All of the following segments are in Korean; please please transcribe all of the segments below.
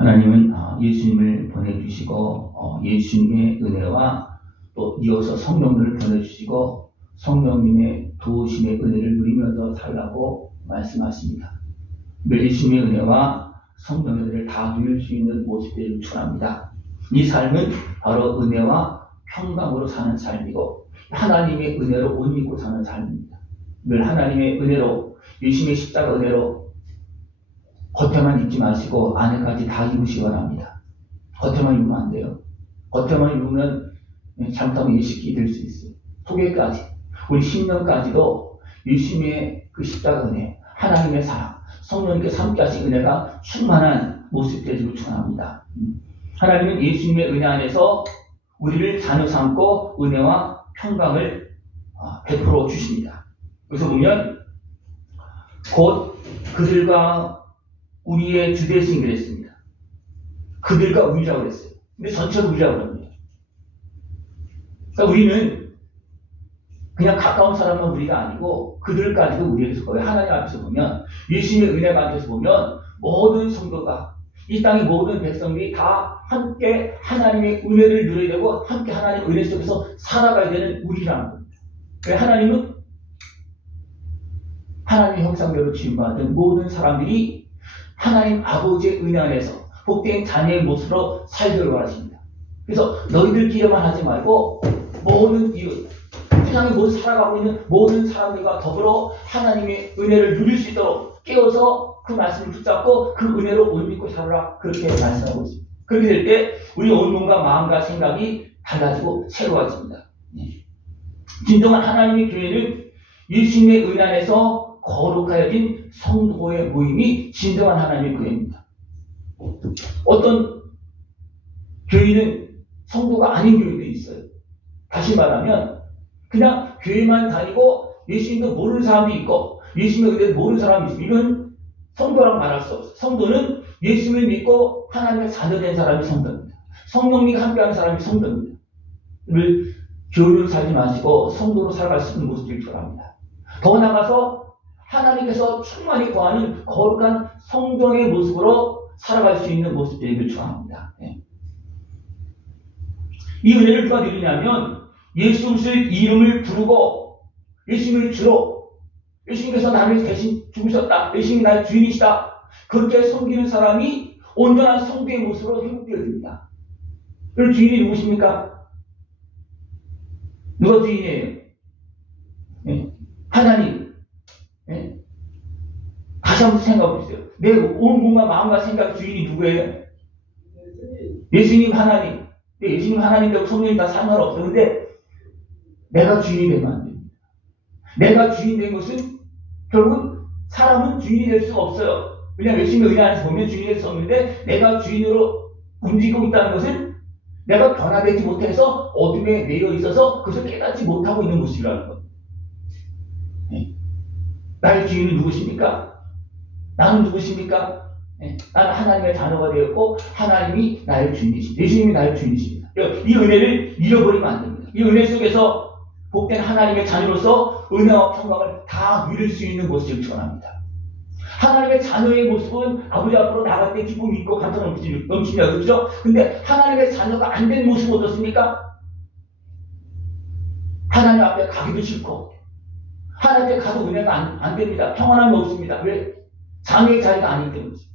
하나님은 예수님을 보내주시고 예수님의 은혜와 또 이어서 성령님을 보내주시고 성령님의 도우심의 은혜를 누리면서 살라고 말씀하십니다. 예수님의 은혜와 성령의 은혜를 다 누릴 수 있는 모습들을 추구합니다. 이 삶은 바로 은혜와 평강으로 사는 삶이고 하나님의 은혜로 옷 입고 사는 삶입니다. 늘 하나님의 은혜로, 예수님의 십자가 은혜로 겉에만 입지 마시고 안에까지 다 입으시기 바랍니다. 겉에만 입으면 안 돼요. 겉에만 입으면 잘못하면 예식이 될 수 있어요. 속에까지, 우리 심령까지도 예수님의 그 십자가 은혜, 하나님의 사랑, 성령님께서 함께 하신 은혜가 충만한 모습 되기를 축원합니다. 하나님은 예수님의 은혜 안에서 우리를 자녀 삼고 은혜와 평강을 베풀어 주십니다. 그래서 보면 곧 그들과 우리의 주대신이 그랬습니다. 그들과 우리라고 그랬어요. 근데 전체로 우리라고 합니다. 그러니까 우리는 그냥 가까운 사람만 우리가 아니고 그들까지도 우리에게 속하고 하나님 앞에서 보면 예수님의 은혜 가운데서 보면 모든 성도가 이 땅의 모든 백성들이 다 함께 하나님의 은혜를 누려야 되고 함께 하나님의 은혜 속에서 살아가야 되는 우리라는 겁니다. 하나님은 하나님의 형상대로 지음받은 모든 사람들이 하나님 아버지의 은혜 안에서 복된 자녀의 모습으로 살기를 원하십니다. 그래서 너희들끼리만 하지 말고 모든 이웃, 세상에 모두 살아가고 있는 모든 사람들과 더불어 하나님의 은혜를 누릴 수 있도록 깨워서 그 말씀을 붙잡고 그 은혜로 옷 입고 살아라, 그렇게 말씀하고 있습니다. 그렇게 될 때 우리 온 몸과 마음과 생각이 달라지고 새로워집니다. 진정한 하나님의 교회는 예수님의 은혜 안에서 거룩하여진 성도의 모임이 진정한 하나님의 교회입니다. 어떤 교회는 성도가 아닌 교회도 있어요. 다시 말하면 그냥 교회만 다니고 예수님도 모르는 사람도 있고 예수님의 은혜를 모르는 사람이 있어요. 이건 성도라고 말할 수 없어요. 성도는 예수님을 믿고 하나님의 자녀된 사람이 성도입니다. 성령님과 함께하는 사람이 성도입니다. 늘 교류로 살지 마시고 성도로 살아갈 수 있는 모습을 바랍니다. 더 나아가서 하나님께서 충만히 거하는 거룩한 성전의 모습으로 살아갈 수 있는 모습들을 추구합니다. 이 은혜를 누가 누리냐면 예수 그리스도의 이름을 부르고 예수님을 주로, 예수님께서 나를 대신 죽으셨다, 예수님이 나의 주인이시다, 그렇게 섬기는 사람이 온전한 성도의 모습으로 회복되어집니다. 그 주인이 누구십니까? 누가 주인이에요? 하나님. 다시 한번 생각해 보세요. 내 온 몸과 마음과 생각 주인이 누구예요? 예수님 하나님. 예수님 하나님이라고 성령님 다 상관없어요. 근데 내가 주인이 되면 안 됩니다. 내가 주인 된 것은 결국 사람은 주인이 될 수가 없어요. 왜냐하면 예수님의 은혜 안에서 보면 주인이 될 수 없는데 내가 주인으로 움직이고 있다는 것은 내가 변화되지 못해서 어둠에 매여 있어서 그것을 깨닫지 못하고 있는 모습이라는 것. 나의 주인은 누구십니까? 나는 누구십니까? 나는 하나님의 자녀가 되었고 하나님이 나의 주인이십니다. 예수님이 나의 주인이십니다. 이 은혜를 잃어버리면 안 됩니다. 이 은혜 속에서 복된 하나님의 자녀로서 은혜와 평강을 다 누릴 수 있는 모습을 축원합니다. 하나님의 자녀의 모습은 아버지 앞으로 나갈 때 기쁨이 있고 감탄 넘칩니다. 그렇죠? 근데 하나님의 자녀가 안 된 모습은 어떻습니까? 하나님 앞에 가기도 싫고 하나님 앞에 가도 은혜가 안 됩니다. 평안함이 없습니다. 왜? 자녀의 자리가 아니기 때문이죠.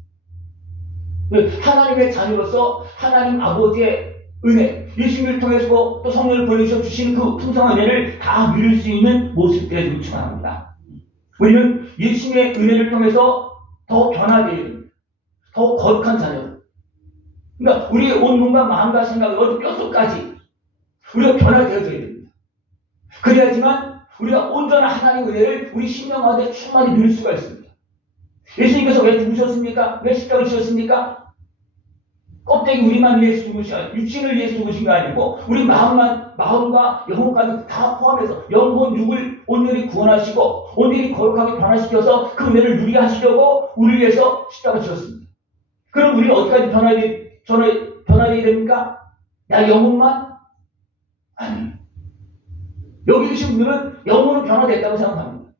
하나님의 자녀로서 하나님 아버지의 은혜, 예수님을 통해서 또 성령을 보내주셔 주신 그 풍성한 은혜를 다 누릴 수 있는 모습들을 축원합니다. 우리는 예수님의 은혜를 통해서 더 변화되어야 됩니다. 더 거룩한 자녀. 그러니까 우리의 온 몸과 마음과 생각을 어디 뼛속까지 우리가 변화되어져야 됩니다. 그래야지만 우리가 온전한 하나님의 은혜를 우리 심령 가운데 충만히 누릴 수가 있습니다. 예수님께서 왜 죽으셨습니까? 왜 십자가를 지셨습니까? 껍데기 우리만 위해서 죽으신 아니고 육신을 위해서 죽으신 거 아니고 우리 마음과 영혼까지 다 포함해서 영혼 육을 온전히 구원하시고 온전히 거룩하게 변화시켜서 그 은혜를 누리게 하시려고 우리를 위해서 십자가 지셨습니다. 그럼 우리는 어디까지 변화해야 됩니까? 야, 영혼만? 아니요. 여기 계신 분들은 영혼은 변화됐다고 생각합니다.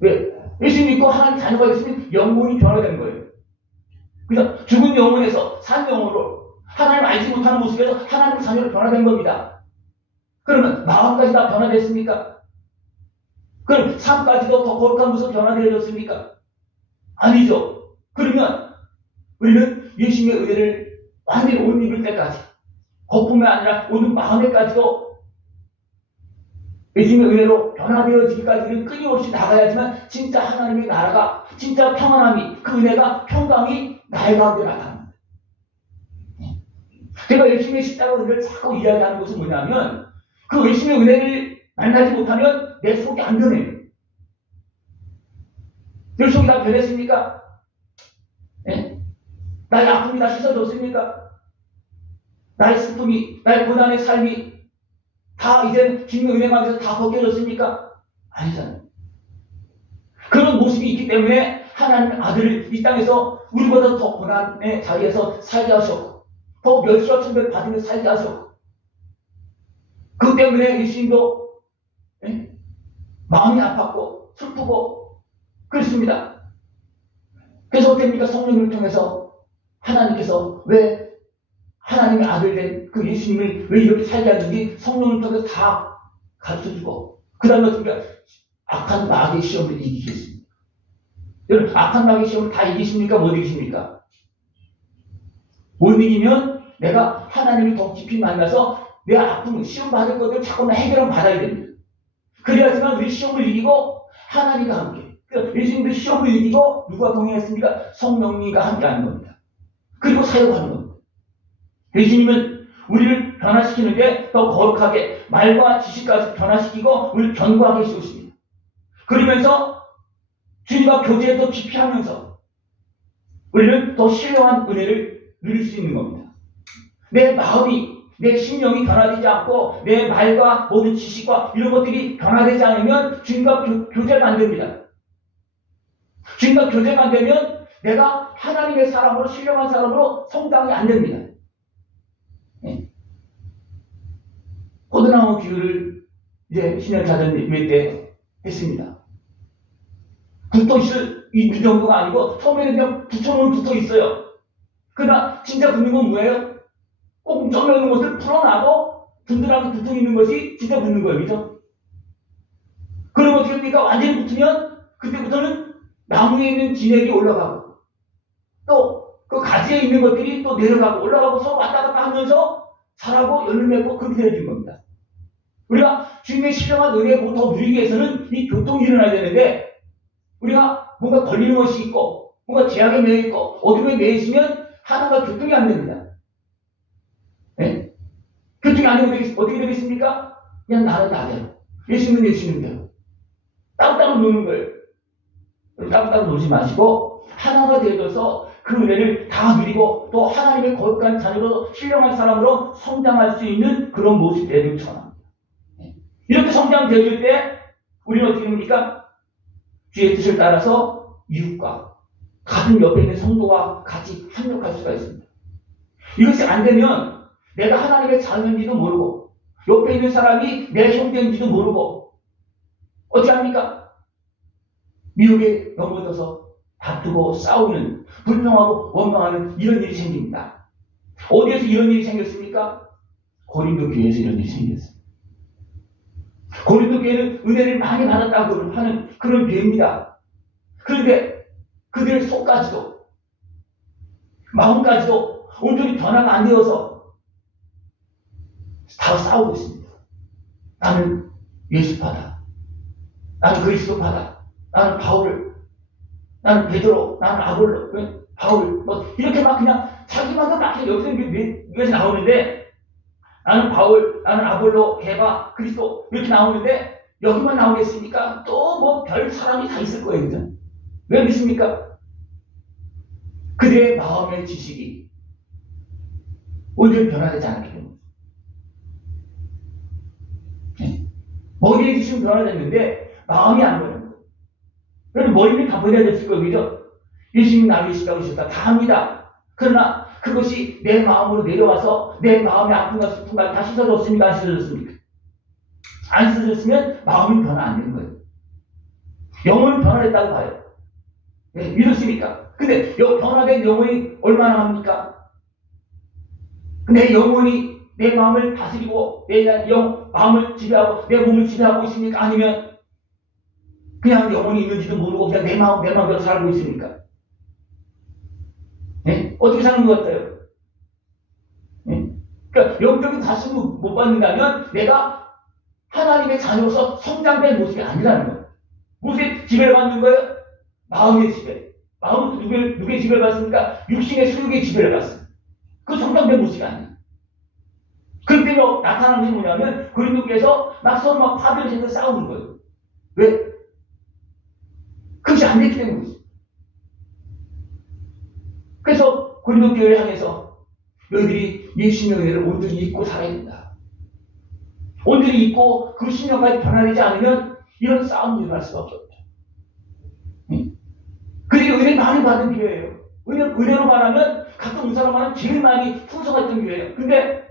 왜? 예수 믿고 하나님 자녀가 됐으면 영혼이 변화되는 거예요. 그죠? 죽은 영혼에서 산 영혼으로 하나님 알지 못하는 모습에서 하나님 자녀로 변화된 겁니다. 그러면 마음까지 다 변화됐습니까? 그럼 삶까지도 더 거룩한 모습 변화되어졌습니까? 아니죠. 그러면 우리는 예수님의 은혜를 완전히 못 입을 때까지, 거품이 아니라 오늘 마음에까지도 예수님의 은혜로 변화되어지기까지는 끊임없이 나가야지만 진짜 하나님의 나라가, 진짜 평안함이, 그 은혜가, 평강이 나의 가운데 나타납니다. 제가 예수님의 십자가 은혜를 자꾸 이야기하는 것은 뭐냐면, 그 예수님의 은혜를 만나지 못하면 내 속이 안 변해요. 내 속이 다 변했습니까? 네? 나의 아픔이 다 씻어졌습니까? 나의 슬픔이, 나의 고난의 삶이 다 이제 주님의 은혜 가운데서 다 벗겨졌습니까? 아니잖아요. 그런 모습이 있기 때문에 하나님 아들을 이 땅에서 우리보다 더 고난의 자리에서 살게 하셨고, 더 멸시와 천벌 받으며 살게 하셨고, 그 때문에 예수님도 마음이 아팠고 슬프고 그렇습니다. 그래서 어떻습니까? 성령을 통해서 하나님께서 왜 하나님의 아들 된 그 예수님을 왜 이렇게 살게 하는지 성령을 통해서 다 가르쳐주고, 그 다음에 어떻습니까? 악한 마귀의 시험을 이기겠습니다. 여러분, 악한 마귀의 시험을 다 이기십니까? 못 이기십니까? 못 이기면 내가 하나님을 더 깊이 만나서 내 아픔, 시험 받을 것들을 자꾸만 해결을 받아야 됩니다. 그래야지만 우리 시험을 이기고 하나님과 함께, 예수님도 시험을 이기고 누가 동행했습니까? 성령님과 함께 하는 겁니다. 그리고 사역하는 겁니다. 예수님은 우리를 변화시키는데 더 거룩하게 말과 지식까지 변화시키고 우리를 견고하게 씌우십니다. 그러면서 주님과 교제에 더 깊이 하면서 우리는 더 신령한 은혜를 누릴 수 있는 겁니다. 내 마음이, 내 심령이 변화되지 않고 내 말과 모든 지식과 이런 것들이 변화되지 않으면 주님과 교제가 안 됩니다. 주님과 교제가 안 되면 내가 하나님의 사람으로, 신령한 사람으로 성장이 안 됩니다. 포도나무 기후를 이제 신약자전 예배 때 했습니다. 붙어 있을 이 정도가 아니고 처음에는 그냥 붙여놓은 붙어 있어요. 그러나 진짜 붙는 건 뭐예요? 꼭 점여있는 것을 풀어나고 든든하게 붙어 있는 것이 진짜 붙는 거예요. 그죠? 그럼 어떻게 됩니까? 완전히 붙으면 그때부터는 나무에 있는 진액이 올라가고 또 그 가지에 있는 것들이 또 내려가고 올라가고 서로 왔다 갔다 하면서 자라고 열을 맺고 그렇게 되어진 겁니다. 우리가 주님의 신령한 은혜를 더 누리기 위해서는 이 교통이 일어나야 되는데, 우리가 뭔가 걸리는 것이 있고 뭔가 제약에 매여 있고 어둠에 매여 있으면 하나가 교통이 안 됩니다. 네? 교통이 안 되면 어떻게 되겠습니까? 그냥 나는 나대로, 예수님은 예수님대로 따로따로 노는 거예요. 따로따로 놀지 마시고 하나가 되어져서 그 은혜를 다 누리고 또 하나님의 거룩한 자녀로 신령한 사람으로 성장할 수 있는 그런 모습이 되길 원합니다. 이렇게 성장되어질 때 우리는 어떻게 됩니까? 주의 뜻을 따라서 이웃과 같은 옆에 있는 성도와 같이 협력할 수가 있습니다. 이것이 안 되면 내가 하나님의 자녀인지도 모르고 옆에 있는 사람이 내 형제인지도 모르고 어떻게 합니까? 미혹에 넘어져서 다투고 싸우는, 불평하고 원망하는 이런 일이 생깁니다. 어디에서 이런 일이 생겼습니까? 고린도 교회에서 이런 일이 생겼습니다. 고린도 교회는 은혜를 많이 받았다고 하는 그런 교회입니다. 그런데 그들의 속까지도, 마음까지도 온전히 변화가 안 되어서 다 싸우고 있습니다. 나는 예수파다, 나는 그리스도파다, 나는 바울, 나는 베드로, 나는 아볼로, 바울, 이렇게 막 그냥 자기만도 막 여기서 위에서 나오는데, 나는 바울, 나는 아볼로, 게바, 그리스도 이렇게 나오는데 여기만 나오겠습니까? 또 뭐 별 사람이 다 있을 거예요. 그죠? 왜 믿습니까? 그들의 마음의 지식이 온전히 변화되지 않기 때문에. 머리의 지식은 변화됐는데 마음이 안 변해요. 그런데 머리는 다 변화됐을 거예요. 그죠? 예수님이 나를 시다고 하셨다. 다 합니다. 그러나 그것이 내 마음으로 내려와서 내 마음의 아픔과 슬픔과 다 씻어졌습니까? 안 씻어졌습니까? 안 씻어졌으면 마음이 변화 안 되는 거예요. 영혼은 변화됐다고 봐요. 네, 믿었습니까? 근데 변화된 영혼이 얼마나 합니까? 내 영혼이 내 마음을 다스리고 내 마음을 지배하고 내 몸을 지배하고 있습니까? 아니면 그냥 영혼이 있는지도 모르고 그냥 내 마음대로 살고 있습니까? 네? 어떻게 사는 것 같아요? 네? 그러니까 영적인 다스림을 못 받는다면 내가 하나님의 자녀로서 성장된 모습이 아니라는 거예요. 무엇에 지배를 받는 거예요? 마음의 지배. 마음은 누구의 지배를 받습니까? 육신의 수욕의 지배를 받습니다. 그 성장된 모습이 아니에요. 그렇기 때문에 나타나는 것이 뭐냐면 그리스도께서 막 서로 막 파멸을 해서 싸우는 거예요. 왜? 그것이 안 됐기 때문이죠. 그래서 고린도 교회를 향해서 너희들이 예수님의 은혜를 온전히 잊고 살아야 된다. 온전히 잊고 그 신령까지 변화되지 않으면 이런 싸움이 일어날 수밖에 없죠. 그게 은혜 많이 받은 교회예요. 은혜로 말하면 가끔 은사로 말하면 제일 많이 풍성했던 교회예요. 근데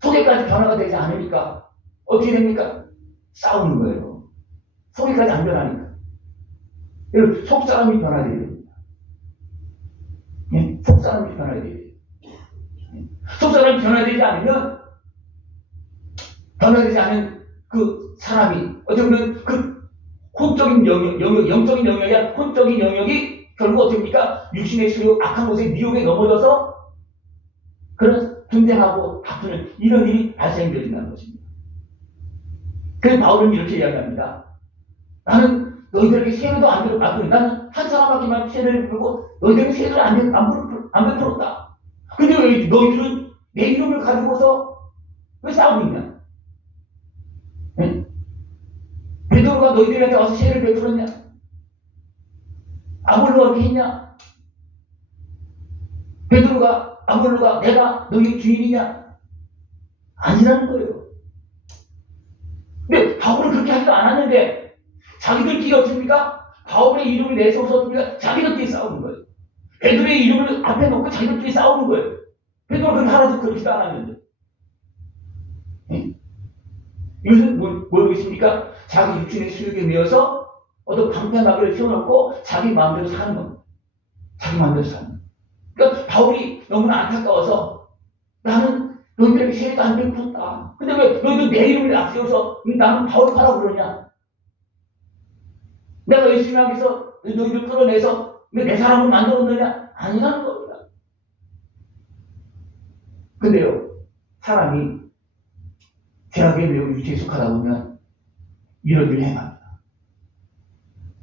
속에까지 변화가 되지 않으니까 어떻게 됩니까? 싸우는 거예요. 속에까지 안 변하니까. 여러분, 속사람이 변화돼야 됩니다. 예? 속사람이 변화돼야 돼요. 속사람이 변화되지 않으면 변화되지 않은 그 사람이 어떻게 보면 그 혼적인 영적인 영역이 아니라 혼적인 영역이 결국 어떻게 됩니까? 육신의 수욕, 악한 것에 미혹에 넘어져서 그런 분쟁하고 다투는 이런 일이 발생된다는 것입니다. 그래서 바울은 이렇게 이야기합니다. 나는 너희들에게 세례도 안 베풀었다. 나는 한 사람에게만 세례를 베풀고 너희들에게 세례를 안 베풀었다. 근데 왜 너희들은 내 이름을 가지고서 왜 싸우고 있냐? 네? 베드로가 너희들한테 와서 세례를 베풀었냐? 아볼로가 그렇게 했냐? 아볼로가 내가 너희 주인이냐? 아니라는 거예요. 근데 바울은 그렇게 하지도 않았는데 자기들끼리 어떻습니까? 바울의 이름을 내세워서 어떻습니까? 자기들끼리 싸우는 거예요. 베드로의 이름을 앞에 놓고 자기들끼리 싸우는 거예요. 베드로가 그렇게 하나도 그렇지도 않았는데. 네? 이것은 뭐라고 있습니까? 자기 육신의 수욕에 매여서 어떤 방패막을 세워놓고 자기 마음대로 사는 겁니다. 자기 마음대로 사는 겁니다. 그러니까 바울이 너무나 안타까워서 나는 너희들에게 세례도 안 베풀었다. 근데 왜 너희들 내 이름을 앞세워서 나는 바울파라고 그러냐? 내가 열심히 하기 위해서 너희들 끌어내서 내 사람을 만들었느냐? 아니라는 겁니다. 근데요, 사람이 죄악에 매우 유죄에 속하다 보면 이런 일을 행합니다.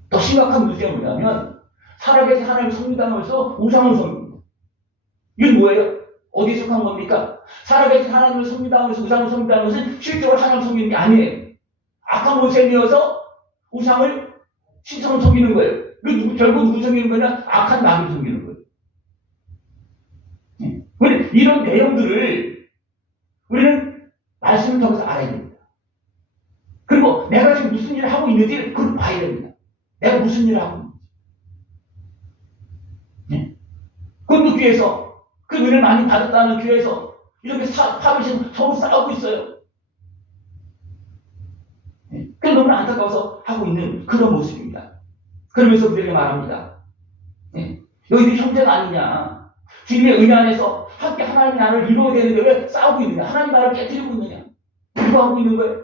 더 심각한 문제가 뭐냐면 살아계신 하나님을 섬기다면서 우상을 섬깁니다. 이건 뭐예요? 어디에 속한 겁니까? 살아계신 하나님을 섬기다면서 우상을 섬긴다는 것은 실제로 하나님을 섬기는 게 아니에요. 악한 모습에 이어서 우상을 신성을 섬기는 거예요. 결국 누구 섬기는 거냐? 악한 나비를 섬기는 거예요. 네. 이런 내용들을 우리는 말씀을 통해서 알아야 됩니다. 그리고 내가 지금 무슨 일을 하고 있는지 그걸 봐야 됩니다. 내가 무슨 일을 하고 있는지. 네. 그 교회에서 그 은혜를 많이 받았다는 교회에서 이렇게 파비신 서로 싸우고 있어요. 네. 그래서 너무 안타까워서 하고 있는 그런 모습입니다. 그러면서 우리에게 말합니다. 네. 너희들이 형제가 아니냐. 주님의 은혜 안에서 함께 하나님의 나라를 이루어야 되는데 왜 싸우고 있느냐. 하나님 나라를 깨뜨리고 있느냐. 누가 하고 있는 거예요?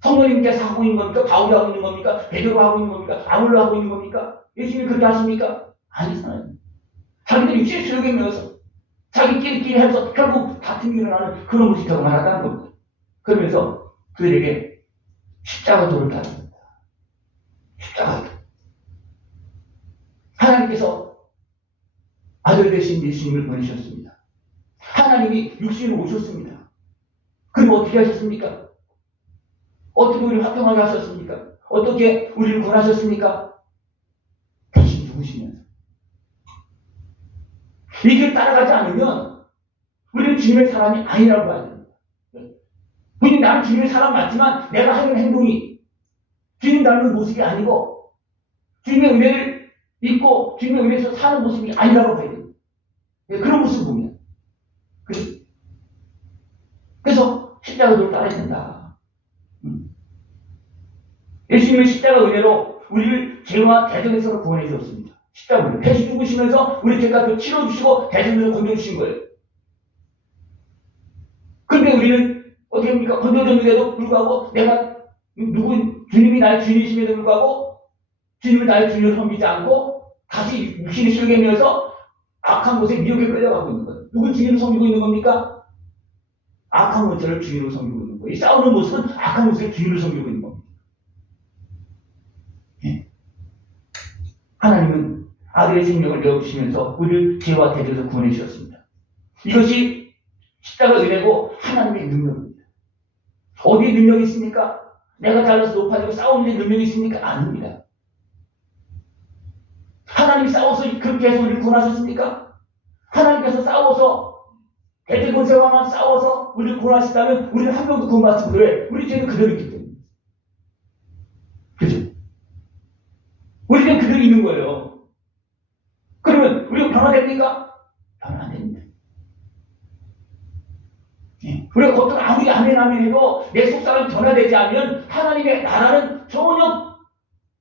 성령님께서 하고 있는 겁니까? 바울이 하고 있는 겁니까? 베드로가 하고 있는 겁니까? 아볼로 하고 있는 겁니까? 예수님이 그렇게 하십니까? 아니잖아요. 자기들이 육신의 수욕에 매여서 자기끼리 해서 결국 다툼이 일어나는 그런 모습이 더 많았다는 겁니다. 그러면서 그들에게 십자가 도를 달습니다. 십자가 도. 하나님께서 아들 되신 예수님을 보내셨습니다. 하나님이 육신으로 오셨습니다. 그리고 어떻게 하셨습니까? 어떻게 우리를 화평하게 하셨습니까? 어떻게 우리를 구원하셨습니까? 대신 죽으시면서. 이 길 따라가지 않으면 우리는 주님의 사람이 아니라고 봐야 됩니다. 우리 나는 주님의 사람 맞지만 내가 하는 행동이 주님 닮은 모습이 아니고 주님의 은혜를 믿고 주님의 은혜에서 사는 모습이 아니라고 봐야 됩니다. 그런 모습을 보면. 그래서 십자가를 따라야 된다. 예수님의 십자가 은혜로 우리를 죄와 대적에서 구원해 주었습니다. 십자가를 대신 죽으시면서 우리 죄값을 치러주시고 대신으로 건져주신 거예요. 근데 우리는 어떻게 합니까? 건져줬는데도 불구하고 내가 주님이 나의 주님이심에도 불구하고 주님을 나의 주님으로 섬기지 않고 다시 육신이 실개면서 악한 곳에 미혹에 끌려가고 있는 거예요. 누굴 주님을 섬기고 있는 겁니까? 악한 것들을 주님으로 섬기고 있는 거예요. 이 싸우는 모습은 악한 것을 주님으로 섬기고 있는 겁니다. 예. 하나님은 아들의 생명을 내어주시면서 우리를 죄와 대적에서 구원해 주셨습니다. 이것이 십자가 은혜고 하나님의 능력입니다. 어디에 능력이 있습니까? 내가 잘나서 높아지고 싸우는 데 능력이 있습니까? 아닙니다. 하나님이 싸워서 그렇게 해서 우리를 구원하셨습니까? 하나님께서 싸워서 대적 권세와만 싸워서 우리를 구원하시다면 우리는 한 명도 구원받지 못해. 우리 죄는 그대로 있기 때문에. 그죠? 우리 죄는 그대로 있는 거예요. 그러면 우리가 변화됩니까? 변화 안 됩니다. 예. 우리가 겉으로 아무리 아멘 해도 내 속사람이 변화되지 않으면 하나님의 나라는 전혀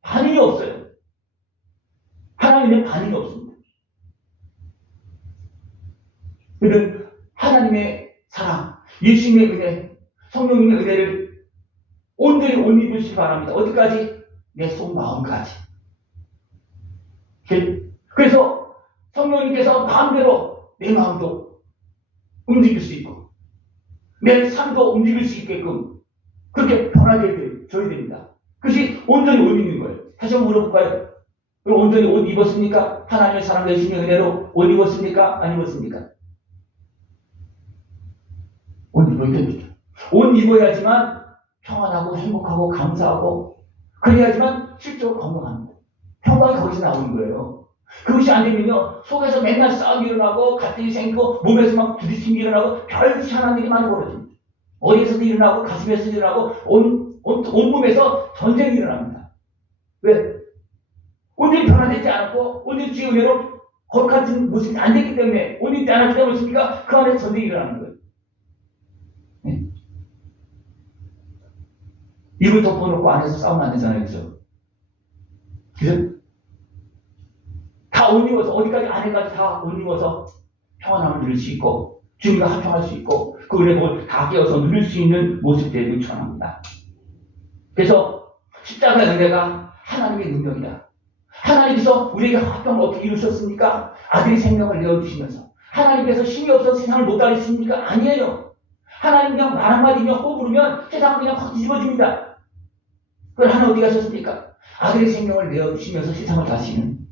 반응이 없어요. 하나님의 반응이 없습니다. 그는 하나님의 사랑, 예수님의 은혜, 성령님의 은혜를 온전히 못 입으시기 바랍니다. 어디까지? 내 속 마음까지. 그래서 성령님께서 마음대로 내 마음도 움직일 수 있고 내 삶도 움직일 수 있게끔 그렇게 변하게 줘야 됩니다. 그것이 온전히 옷 입는 거예요. 다시 한번 물어볼까요? 그럼 온전히 옷 입었습니까? 하나님의 사랑, 예수님의 은혜로 옷 입었습니까? 안 입었습니까? 옷 입어야 됩니다. 옷 입어야지만 평안하고 행복하고 감사하고 그래야지만 실제로 건강합니다. 평강이 거기서 나오는 거예요. 그것이 안 되면요 속에서 맨날 싸움이 일어나고 갈등이 생기고 몸에서 막 부딪힘이 일어나고 별 희한한 일이 많이 벌어집니다. 어디에서도 일어나고 가슴에서도 일어나고 온몸에서 전쟁이 일어납니다. 왜? 온전히 변화되지 않았고 온전히 주의 은혜로 거룩한 모습이 안 됐기 때문에 온전히 않았기 때문에 그 안에 전쟁이 일어나는 거예요. 네? 입을 덮어놓고 안에서 싸우면 안 되잖아요. 그죠? 그죠? 다 옷 입어서 어디까지 안에까지 다 옷 입어서 평안함을 누릴 수 있고 주님과 합평할 수 있고 그 은혜를 다 깨어서 누릴 수 있는 모습들을 추천합니다. 그래서 십자가의 은혜가 하나님의 능력이다. 하나님께서 우리에게 합평을 어떻게 이루셨습니까? 아들이 생명을 내어주시면서 하나님께서 힘이 없어서 세상을 못 가르쳤습니까? 아니에요. 하나님 그냥 말 한마디면 호흡 부르면 세상을 그냥 확 뒤집어줍니다. 그걸 하나님 어디 가셨습니까? 아들의 생명을 내어주시면서 세상을 다스리는.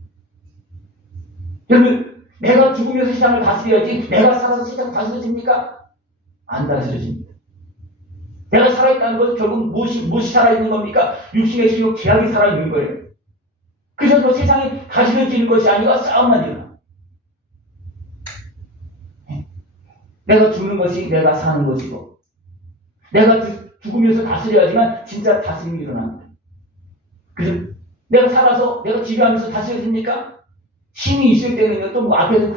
여러분, 내가 죽으면서 세상을 다스려야지 내가 살아서 세상을 다스려집니까? 안 다스려집니다. 내가 살아있다는 것은 결국 무엇이 살아있는 겁니까? 육신의 신욕, 죄악이 살아있는 거예요. 그래서 세상이 다스려지는 것이 아니라 싸움만 일어나. 내가 죽는 것이 내가 사는 것이고 내가 죽으면서 다스려야지만 진짜 다스림이 일어납니다. 그래서 내가 살아서 내가 지배하면서 다스려집니까? 힘이 있을 때는 또 뭐 앞에서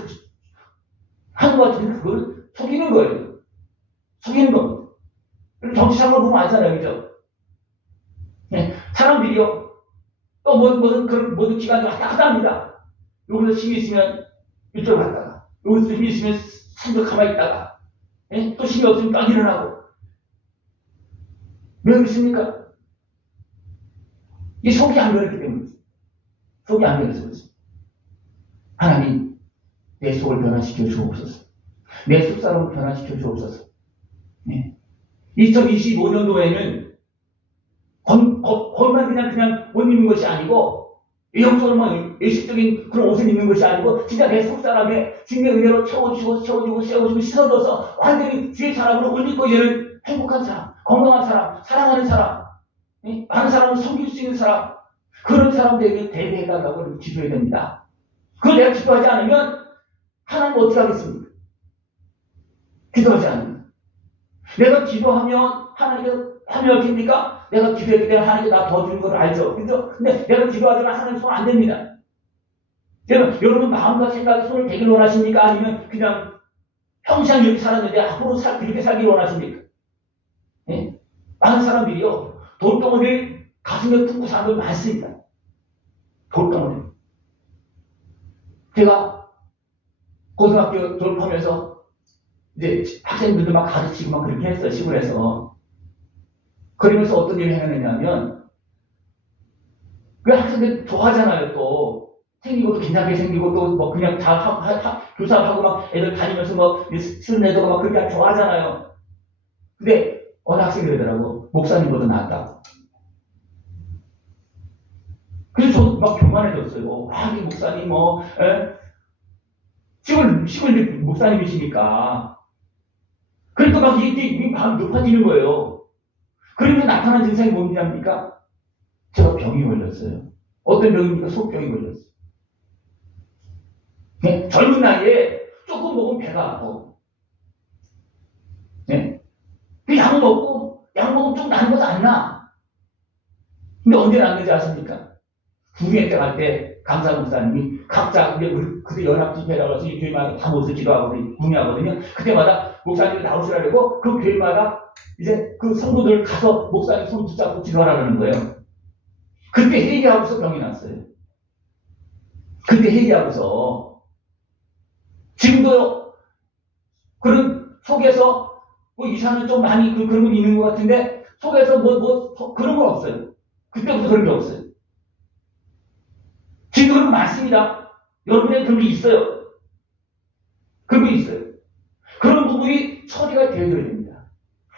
하는 것 같은데 그걸 속이는 거예요. 속이는 겁니다. 정치상을 보면 알잖아요. 그죠? 네. 사람들이요. 또 모든 기관들 왔다 갔다 합니다. 여기서 힘이 있으면 이쪽으로 갔다가 여기서 힘이 있으면 산도 가만히 있다가 예? 또 힘이 없으면 딱 일어나고 왜 그렇습니까? 이 속이 안 변했기 때문에 속이 안 변해서 그렇습니다. 하나님 내 속을 변화시켜 주옵소서. 내 속사람을 변화시켜 주옵소서. 네. 2025년도에는 겉만 그냥 옷 입는 것이 아니고 영적으로만 예식적인 그런 옷을 입는 것이 아니고 진짜 내 속사람에 주님의 은혜로 채워주고 씻어줘서 완전히 주의 사람으로 옷 입고 이제는 행복한 사람, 건강한 사람, 사랑하는 사람, 네? 많은 사람을 섬길 수 있는 사람 그런 사람들에게 대배해달라고 기도해야 됩니다. 그걸 내가 기도하지 않으면 하나님 어떻게 하겠습니까? 기도하지 않으면 내가 기도하면 하나님께서 하면 어떻습니까? 내가 기도했기 때문에 하나님께 나 더 주는 걸 알죠. 그죠? 근데 내가 기도하지만 하나님 손 안 댑니다. 여러분 마음과 생각에 손을 대길 원하십니까? 아니면 그냥 평생 이렇게 살았는데 앞으로 그렇게 살기 원하십니까? 네? 많은 사람들이요. 돌덩어리를 가슴에 품고 사는 분 많습니다. 돌덩어리. 제가 고등학교 졸업하면서 이제 학생들도 막 가르치고 막 그렇게 했어요, 시골에서. 그러면서 어떤 일을 해냈냐면, 그 학생들 좋아하잖아요, 또. 생기고 또 괜찮게 생기고 또 뭐 그냥 다 교사를 하고 막 애들 다니면서 뭐 쓰는 애들 막 그렇게 좋아하잖아요. 근데 어느 학생이 그러더라고. 목사님보다 낫다. 그래서 저도 막 교만해졌어요. 이 목사님 뭐, 시골 목사님이시니까. 그러니까 막 이게 마음이 높아지는 거예요. 그러면서 나타난 증상이 뭔지 압니까? 제가 병이 걸렸어요. 어떤 병입니까? 속병이 걸렸어요. 네? 젊은 나이에 조금 먹으면 배가 아파. 네? 그 약 먹으면 좀 나는 것도 안 나. 근데 언제 났는지 아십니까? 구리에 때 갈 때 강사 목사님이 각자 이제 그때 연합집회라고 해서 이 교회마다 다 모여서 기도하고 구미하거든요. 그때마다 목사님이 나오시라고 그 교회마다 이제 그 성도들 가서 목사님 손 붙잡고 기도하라는 거예요. 그때 회개하고서 병이 났어요. 그때 회개하고서 지금도 그런 속에서 뭐 이사는 좀 많이 그런 건 있는 것 같은데 속에서 그런 건 없어요. 그때부터 그런 게 없어요. 지금 그런 거 많습니다. 여러분의 그런 게 있어요. 그런 게 있어요. 그런 부분이 처리가 되어야 됩니다.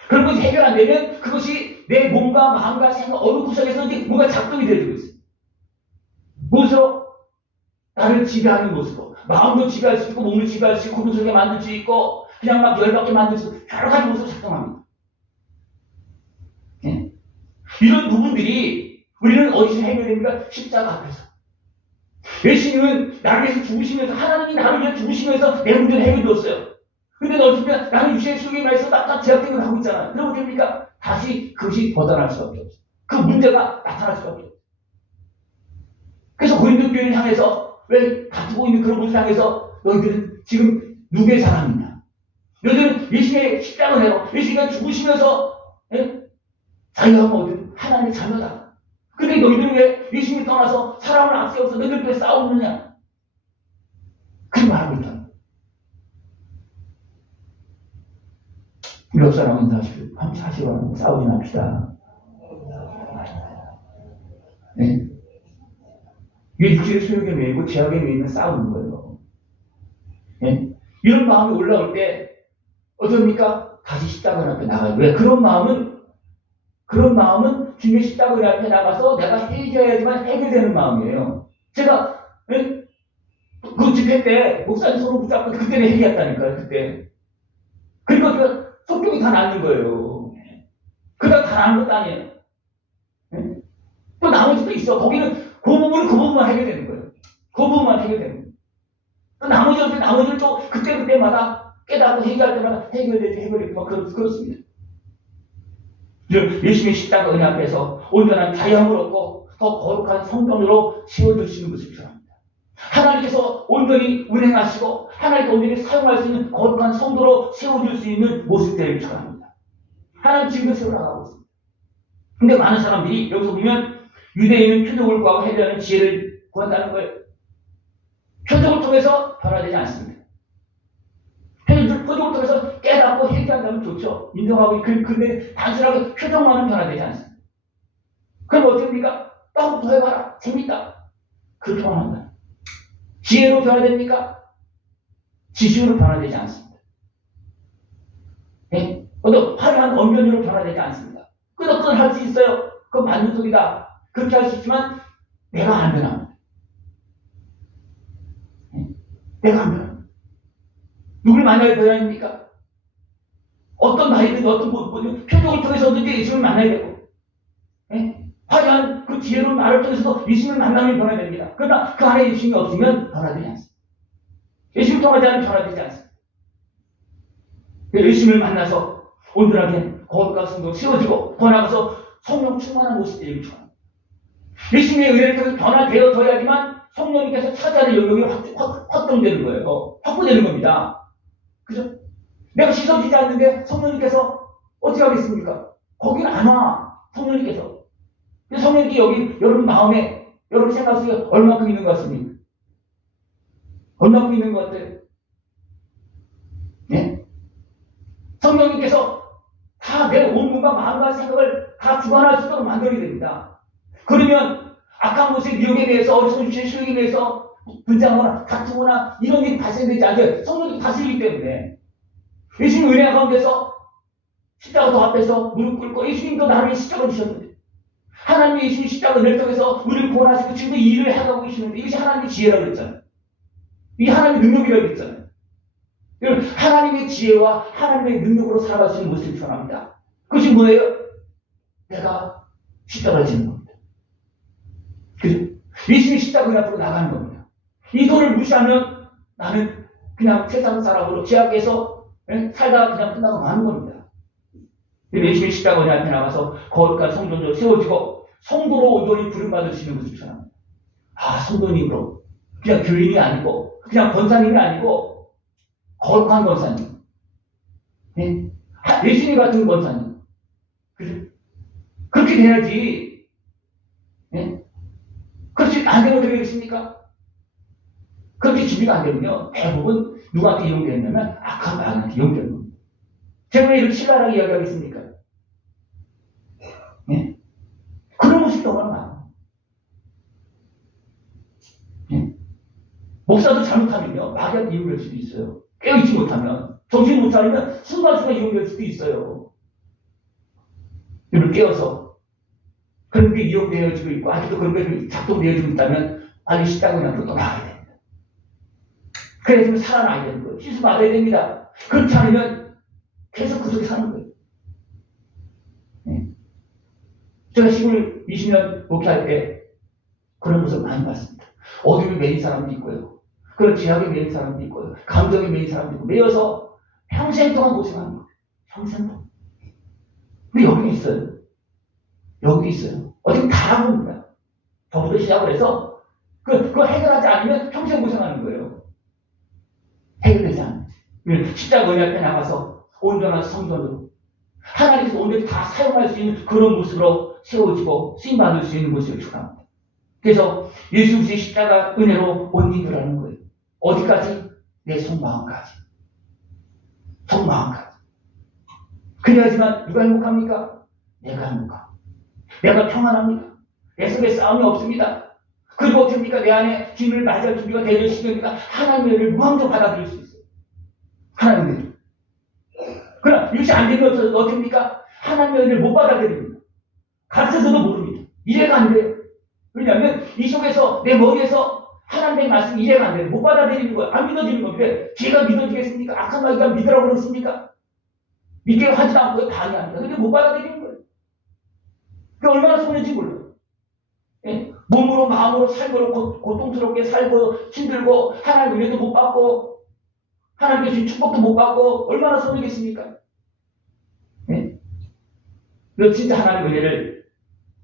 그런 것이 해결 안 되면 그것이 내 몸과 마음과 생각 어느 구석에서든지 뭔가 작동이 되어지고 있어요. 무엇으로? 나를 지배하는 모습으로. 마음도 지배할 수 있고 몸도 지배할 수 있고 고통스럽게 만들 수 있고 그냥 막 열받게 만들 수 있고 여러 가지 모습으로 작동합니다. 네? 이런 부분들이 우리는 어디서 해결됩니까? 십자가 앞에서. 예수님은 나를 위해서 죽으시면서 하나님이 나를 위해 죽으시면서 내 문제를 해결되었어요. 근데 어쩌면 나는 유시의 속에 있어 딱딱 제약된 걸 하고 있잖아요. 그러면 됩니까? 다시 그것이 벗어날 수밖에 없어요. 그 문제가 나타날 수밖에 없어요. 그래서 고린도 교회를 향해서 왜 다투고 있는 그런 분을 향해서 너희들은 지금 누구의 사람이냐? 너희들은 예수님의 십자가 내고 예수님이 죽으시면서 자기가 뭐든 하나님의 자녀다. 근데 너희들은 왜 예수님이 떠나서 사람을 앞세워서 너희들 왜 싸우느냐? 그런 말하고 있다. 우리 옆 사람은 사실은 싸우지 맙시다. 네? 이게 육체의 소욕에 매이고 죄악에 매이면 싸우는 거예요. 네? 이런 마음이 올라올 때 어떻습니까? 다시 십자가 앞에 나가요. 왜? 그런 마음은 주님의 십자가 앞에 나가서 내가 해결해야지만 해결되는 마음이에요. 제가 그 집회 때 목사님 손을 붙잡고 그때는 해결했다니까요. 그때. 그러니까 속병이 다 낫는 거예요. 그냥 다 나은 것도 아니에요. 네? 또 나머지도 있어. 거기는 그 부분만 해결되는 거예요. 그 부분만 해결되는 거예요. 또 나머지를 또 그때마다 깨닫고 해결할 때마다 해결되고 그렇습니다. 예수님의 십자가 은혜 앞에서 온전한 자유함을 얻고 더 거룩한 성전으로 세워주시는 것을 필요합니다. 하나님께서 온전히 운행하시고 하나님께 온전히 사용할 수 있는 거룩한 성도로 세워줄 수 있는 모습들을 필요합니다. 하나님 지금도 세워나가고 있습니다. 근데 많은 사람들이 여기서 보면 유대인은 표적을 구하고 해결하는 지혜를 구한다는 거예요. 표적을 통해서 변화되지 않습니다. 표적을 통해서 깨닫고 해결한다면 좋죠. 인정하고 근데 단순하게 표정만은 변화되지 않습니다. 그럼 어떻게 됩니까? 더 해봐라. 재밌다. 그렇게 원한다. 지혜로 변화됩니까? 지식으로 변화되지 않습니다. 네? 어떤 화려한 언변으로 변화되지 않습니다. 끄덕끄덕 할 수 있어요. 그건 맞는 소리다. 그렇게 할 수 있지만 내가 안 변합니다. 네? 내가 안 변합니다. 누굴 만나야 변화입니까? 어떤 나이든 어떤 표적을 통해서든지 예수님을 만나야 되고 네? 화려한 그 지혜로운 말을 통해서도 예수님을 만나면 변화됩니다. 그러나 그 안에 예수님이 없으면 변화되지 않습니다. 예수님을 통하지 않으면 변화되지 않습니다. 예수님을 만나서 온전하게 거룩한 성도 세워지고 더 나아가서 성령 충만한 모습들이 필요합니다. 예수님의 은혜를 통해서 변화되어져야지만 성령님께서 차지하는 영역이 확정되는 거예요. 확보되는 겁니다. 그죠? 내가 씻어지지 않는데 성령님께서 어떻게 하겠습니까? 거기는 안 와. 성령님께서. 성령님께 여기 여러분 마음에 여러분 생각 속에 얼마큼 있는 것 같습니까? 얼마큼 있는 것 같아요? 예? 성령님께서 다 내 온몸과 마음과 생각을 다 주관할 수 있도록 만들어야 됩니다. 그러면 악한 것의 미혹에 대해서 어리석은 죄의 소욕에 대해서 분장하거나 다투거나 이런 일이 발생되지 않게 성령이 다스리기 때문에 예수님 은혜 가운데서 십자가 더 앞에서 무릎 꿇고 예수님도 나를 위해 십자가 주셨는데 하나님의 예수님 십자가 은혜를 통해서 우리를 구원하시고 지금도 이 일을 해가고 계시는데 이것이 하나님의 지혜라고 그랬잖아요. 이게 하나님의 능력이라고 그랬잖아요. 여러분, 하나님의 지혜와 하나님의 능력으로 살아갈 수 있는 모습이 전합니다. 그것이 뭐예요? 내가 십자가를 지는 겁니다. 그죠? 예수님이 십자가 그 앞으로 나가는 겁니다. 이 도를 무시하면 나는 그냥 세상 사람으로 제약에서 살다가 그냥 끝나고 마는 겁니다. 예수님이 십자가 그 앞에 나가서 거룩한 성전으로 세워지고 성도로 온전히 부름받을 수 있는 모습이 전합니다. 아, 성도님으로 그냥 교인이 아니고 그냥 권사님이 아니고 거룩한 권사님. 예? 예수님 같은 권사님. 그죠? 그렇게 돼야지. 예? 그렇지 안 되면 어떻게 되겠습니까? 그렇게 준비가 안 되면요. 대부분 누구한테 이용되냐면 악한 마귀한테 이용되는 겁니다. 제가 왜 이렇게 신랄하게 이야기하겠습니까? 예? 그런 모습이 너무 많아요. 예? 목사도 잘못하면요. 마귀한테 이용될 수도 있어요. 깨어있지 못하면. 정신 못 차리면 순간순간 이용될 수도 있어요. 이를 깨어서 그런 게 이용되어지고 있고 아직도 그런 게 작동되어지고 있다면 빨리 십자가 그냥 또 나가야 됩니다. 그래서 살아나야 되는 거예요. 씻음 받아야 됩니다. 그렇지 않으면 계속 그 속에 사는 거예요. 네. 제가 시골 20년 목회할 때 그런 모습 많이 봤습니다. 어둠에 매인 사람도 있고요. 그런 죄악에 매인 사람도 있고요. 감정에 매인 사람도 있고 매여서 평생 동안 고생하는 거예요. 평생 동안. 근데 여기 있어요. 여기 있어요. 어떻게 다 봅니다. 저부터 시작을 해서 그거 해결하지 않으면 평생 고생하는 거예요. 해결되지 않는. 십자가 은혜 앞에 나가서 온전한 성전으로 하나님께서 온전히 다 사용할 수 있는 그런 모습으로 세워지고 쓰임받을 수 있는 모습을 축원합니다. 그래서 예수 그리스도의 십자가 은혜로 옷 입으라는 거예요. 어디까지? 내 속마음까지. 속마음까지. 그래야지만 누가 행복합니까? 내가 행복합니다. 내가 평안합니다. 내 속에 싸움이 없습니다. 그리고 어떻습니까? 내 안에 주님을 맞이할 준비가 되어지니까 하나님의 은혜를 무한정 받아들일 수 있어요. 하나님의 은혜를. 그러나 이것이 안 되면 어떻습니까? 하나님의 은혜를 못 받아들입니다. 가르쳐서도 모릅니다. 이해가 안 돼요. 왜냐하면 이 속에서 내 머리에서 하나님의 말씀이 이해가 안 돼요. 못 받아들이는 거예요. 안 믿어지는 건데 제가 믿어지겠습니까? 악한 마귀가 믿으라고 그러십니까? 믿게 하지도 않고요. 방해합니다. 근데 못 받아들이는 거예요. 그 얼마나 손해인지 몰라요. 예? 몸으로 마음으로 살고 고통스럽게 살고 힘들고 하나님 은혜도 못 받고 하나님께 주신 축복도 못 받고 얼마나 손해겠습니까? 예? 그래서 진짜 하나님의 은혜를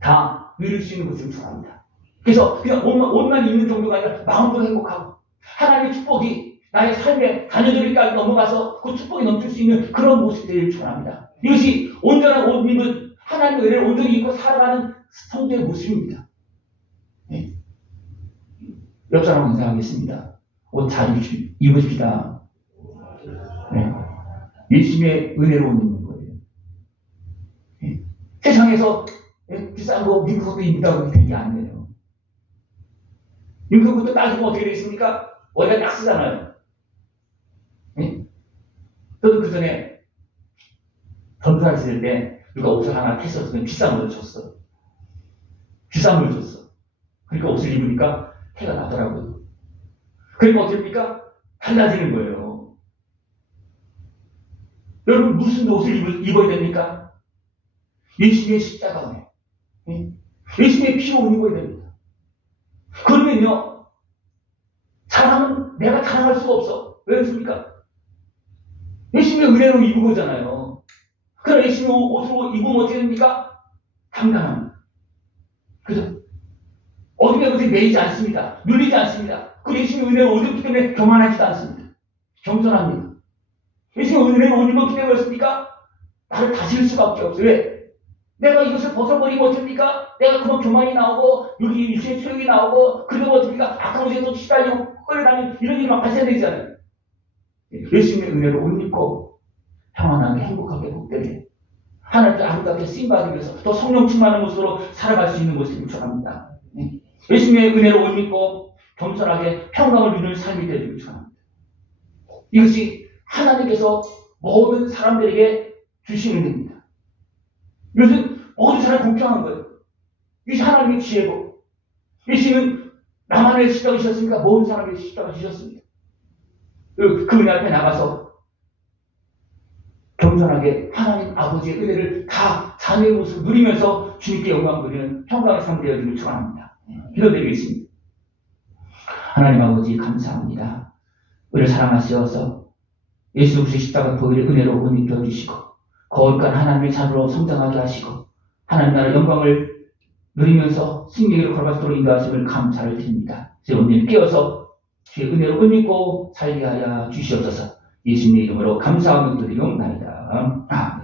다 누릴 수 있는 것을 축원합니다. 그래서 그냥 옷만 입는 정도가 아니라 마음도 행복하고 하나님의 축복이 나의 삶에 자녀들까지 넘어가서 그 축복이 넘칠 수 있는 그런 모습이 되기를 축원합니다. 이것이 온전한 옷 입은 하나님의 은혜를 온전히 입고 살아가는 성도의 모습입니다. 네. 옆 사람 인사하겠습니다. 옷 잘 입으십시다. 네. 예수님의 은혜로 옷 입는 거예요. 네. 세상에서 비싼 거 미국 옷도 입는다고 되는 게 아니에요. 미국 옷도 따지면 어떻게 되겠습니까? 어디가 딱 쓰잖아요. 네? 저도 그 전에 전투할 있을 때 누가 옷을 하나 탔었으면 비싼 걸 줬어. 비싼 걸 줬어. 그러니까 옷을 입으니까 태가 나더라고요. 그러니까 어떻습니까? 달라지는 거예요. 여러분 무슨 옷을 입어야 됩니까? 예수님의 십자가 은혜. 네? 예수님의 피로 옷 입어야 됩니다. 그러면요. 자랑은 내가 자랑할 수가 없어. 왜 그렇습니까? 예수님의 은혜로 입은 거잖아요. 그러나 예수님의 옷으로 입으면 어떻게 됩니까? 당당합니다. 그죠? 어둠의 것에 매이지 않습니다. 눌리지 않습니다. 그 예수님의 은혜로 옷 입기 때문에 교만하지도 않습니다. 겸손합니다. 예수님의 은혜로 옷 입었기 때문에 그렇습니까? 나를 다스릴 수밖에 없어요. 왜? 내가 이것을 벗어버리면 어떻습니까? 내가 그만 교만이 나오고 여기 일체의 소욕이 나오고 그러면 어떻습니까? 악한 것에 또 시달리고 끌어다니는 이런 일이 막 발생되잖아요. 예수님의 은혜로 옷 입고 평안하게 행복하게 복되게 하나님께 아름답게 쓰임받기 위해서 더 성령 충만한 모습으로 살아갈 수 있는 모습을 축원합니다. 예수님의 은혜로 옷 입고 겸손하게 평강을 누리는 삶이 되기를 축원합니다. 이것이 하나님께서 모든 사람들에게 주신 은혜입니다. 이것은 모든 사람이 공평한 거예요. 이것이 하나님의 지혜고 예수님은 나만의 십자가 지셨으니까 모든 사람에게 십자가 지셨습니다. 그 은혜 앞에 나가서 겸손하게 하나님 아버지의 은혜를 다 자녀의 모습을 누리면서 주님께 영광 돌리는 평강의 삶 되어지기를 축원합니다. 기도드리겠습니다. 하나님 아버지 감사합니다. 우리를 사랑하시어서 예수 그리스도의 십자가 보혈의 은혜로 옷 입혀주시고 거룩한 하나님의 자녀로 성장하게 하시고 하나님 나라 영광을 누리면서 승리를 걸어가도록 인도하심을 감사를 드립니다. 제 오늘 깨어서 주의 은혜로 옷 입고 살게 하여 주시옵소서. 예수님의 이름으로 감사하며 드리옵나이다. 아멘.